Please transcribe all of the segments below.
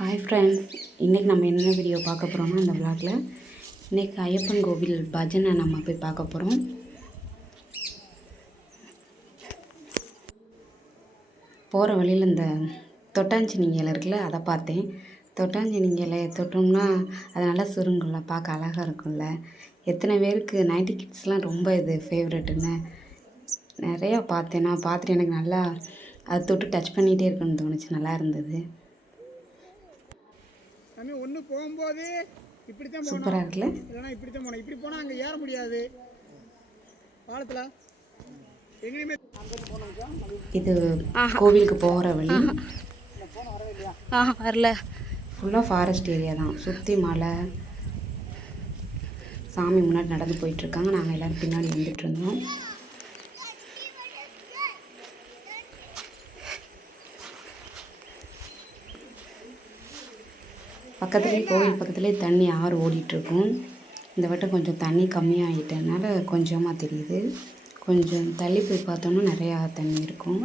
Hi friends, இன்றைக்கி நம்ம என்ன வீடியோ பார்க்க போகிறோம்னா இந்த விளாகில் இன்றைக்கி ஐயப்பன் கோவில் பஜனை நம்ம போய் பார்க்க போகிறோம். போகிற வழியில் இந்த தொட்டாஞ்சினிங்க இலை இருக்குல்ல, அதை பார்த்தேன். தொட்டாஞ்சினிங்க இலையை தொட்டோம்னா அது நல்லா சுருங்கும்ல, பார்க்க அழகாக இருக்கும்ல. எத்தனை பேருக்கு 90 கிட்ஸ்லாம் ரொம்ப இது ஃபேவரெட்டுன்னு நிறையா பார்த்தேன். நான் பார்த்துட்டு எனக்கு நல்லா அதை தொட்டு டச் பண்ணிகிட்டே இருக்குன்னு தோணுச்சு, நல்லா இருந்தது. ஒன்று போகும்போது இப்படி தான் சூப்பராக இருக்குல்ல, இல்லைனா இப்படி தான் போனோம். இப்படி போனால் அங்கே ஏற முடியாது பாலத்தில் எங்கேயுமே. இது கோவிலுக்கு போகிற வழி. வரல, ஃபுல்லாக ஃபாரஸ்ட் ஏரியா தான், சுற்றி மலை. சாமி முன்னாடி நடந்து போயிட்டுருக்காங்க, நாங்கள் எல்லோரும் பின்னாடி வந்துட்டு இருந்தோம். பக்கத்துலேயே கோவில் பக்கத்துலேயே தண்ணி ஆறு ஓடிட்டுருக்கும். இந்த வட்டம் கொஞ்சம் தண்ணி கம்மியாகிட்டனால கொஞ்சமாக தெரியுது. கொஞ்சம் தள்ளி போய் பார்த்தோம்னா நிறையா தண்ணி இருக்கும்.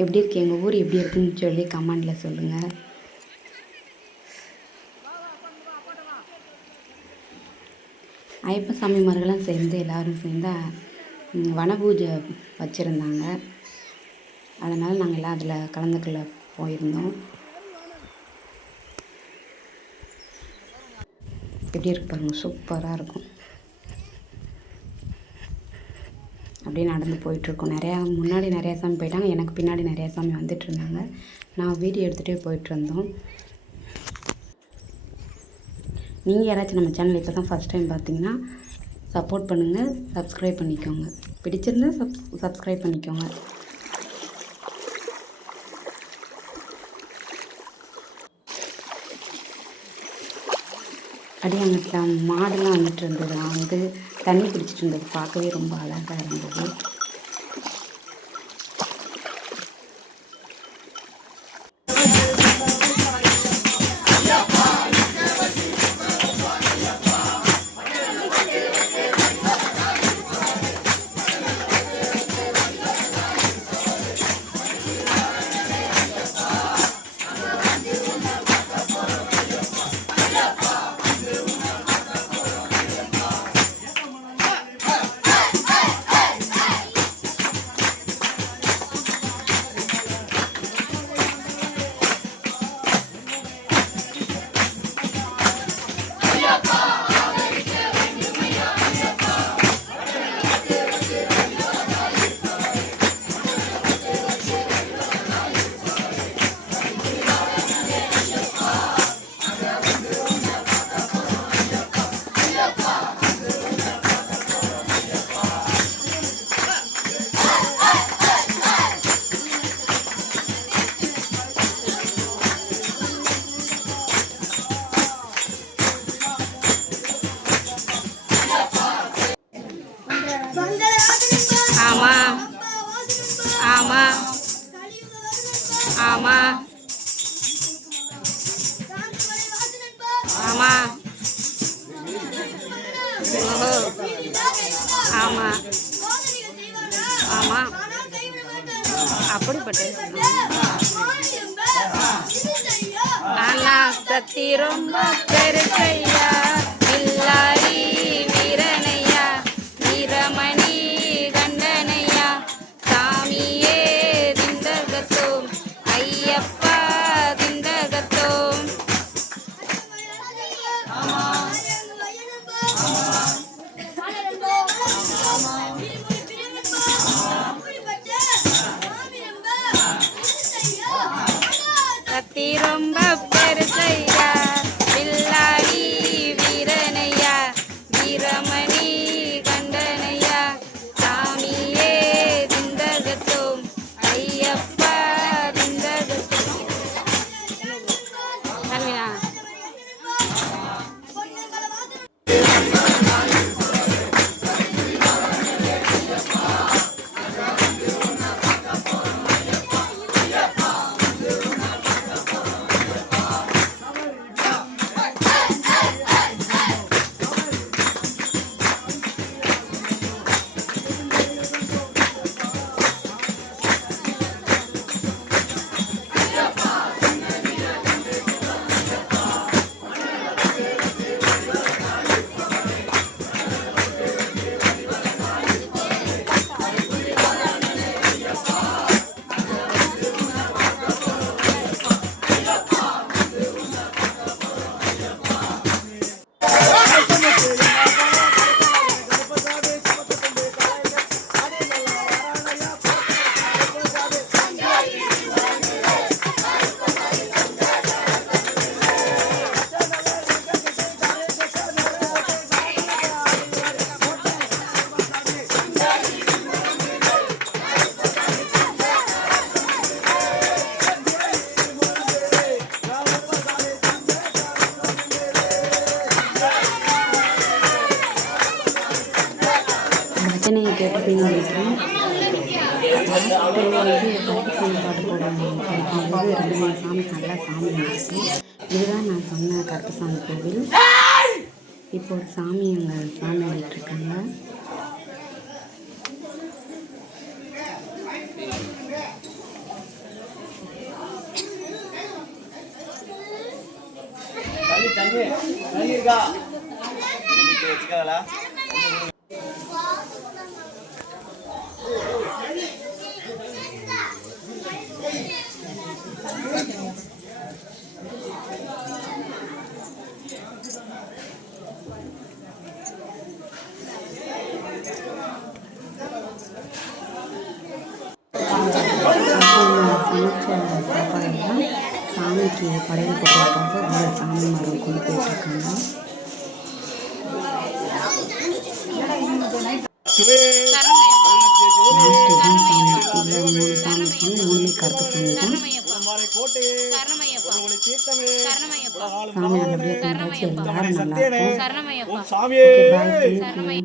எப்படி இருக்கு எங்கள் ஊர், எப்படி இருக்குன்னு சொல்லி கமெண்டில் சொல்லுங்கள். ஐயப்ப சாமிமார்கள்லாம் சேர்ந்து எல்லோரும் சேர்ந்து வனபூஜை வச்சுருந்தாங்க. அதனால் நாங்கள் எல்லாம் அதில் கலந்துக்குள்ள போயிருந்தோம். எப்படி இருக்கு பாருங்கள், சூப்பராக இருக்கும். அப்படியே நடந்து போயிட்டுருக்கோம். முன்னாடி நிறையா சாமி போயிட்டாங்க, எனக்கு பின்னாடி நிறையா சாமி வந்துட்டு இருந்தாங்க. நான் வீடியோ எடுத்துகிட்டே போயிட்டுருந்தோம். நீங்கள் யாராச்சும் நம்ம சேனல் இப்போ தான் ஃபஸ்ட் டைம் பார்த்தீங்கன்னா சப்போர்ட் பண்ணுங்கள், சப்ஸ்கிரைப் பண்ணிக்கோங்க. பிடிச்சிருந்தா சப்ஸ்கிரைப் பண்ணிக்கோங்க. அடியாங்கட்டில் மாடுலாம் வந்துட்டு இருந்தது, வந்து தண்ணி பிடிச்சிட்டு இருந்தது, பார்க்கவே ரொம்ப அழகாக இருந்தது. ஆமா ஆமா ஓஹோ ஆமா ஆமா அப்படிப்பட்ட ஆனா சக்தி ரொம்ப பெருசையா, இல்லாரி வீரனையா, வீரமணி கண்டனையா, சாமியே திண்டகத்தோம், ஐயப்பா திண்டகத்தோம். சக்தி ரொம்ப பெருசையா, இல்லாரி வீரனையா, வீரமணி கண்டனையா, சாமியே திண்டகத்தோம், ஐயப்பா திண்டகத்தோம். நீங்கள் கேட்டிருப்பீங்கன்னு நினைக்கிறேன். லாஸ்ட் டைம் வந்து கருப்பு சாமி பாட்டு போடும்போது 2-3 சாமி நல்லா சாமி இருந்துச்சு. இதுதான் நான் சொன்ன கருப்பு சாமி கோவில். இப்போ ஒரு சாமி அங்கே சாமி ஆடிட்டுருக்காங்க. சமைச்ச சாப்பாடெல்லாம் சாமிக்கு படையல் போடுறதுக்காக உள்ள சாமி மரம் கொண்டு போயிட்டுருக்காங்க. லாஸ்ட்டு தான் சாமி இல்லை 3 சாமி இருக்காங்க. 3 கருப்பு சாமி தான். சாமி நல்லபடியாக கும்பிட்டாச்சு. எல்லாரும் நல்லாயிருக்கும். Okay bye. தேங்க்யூ.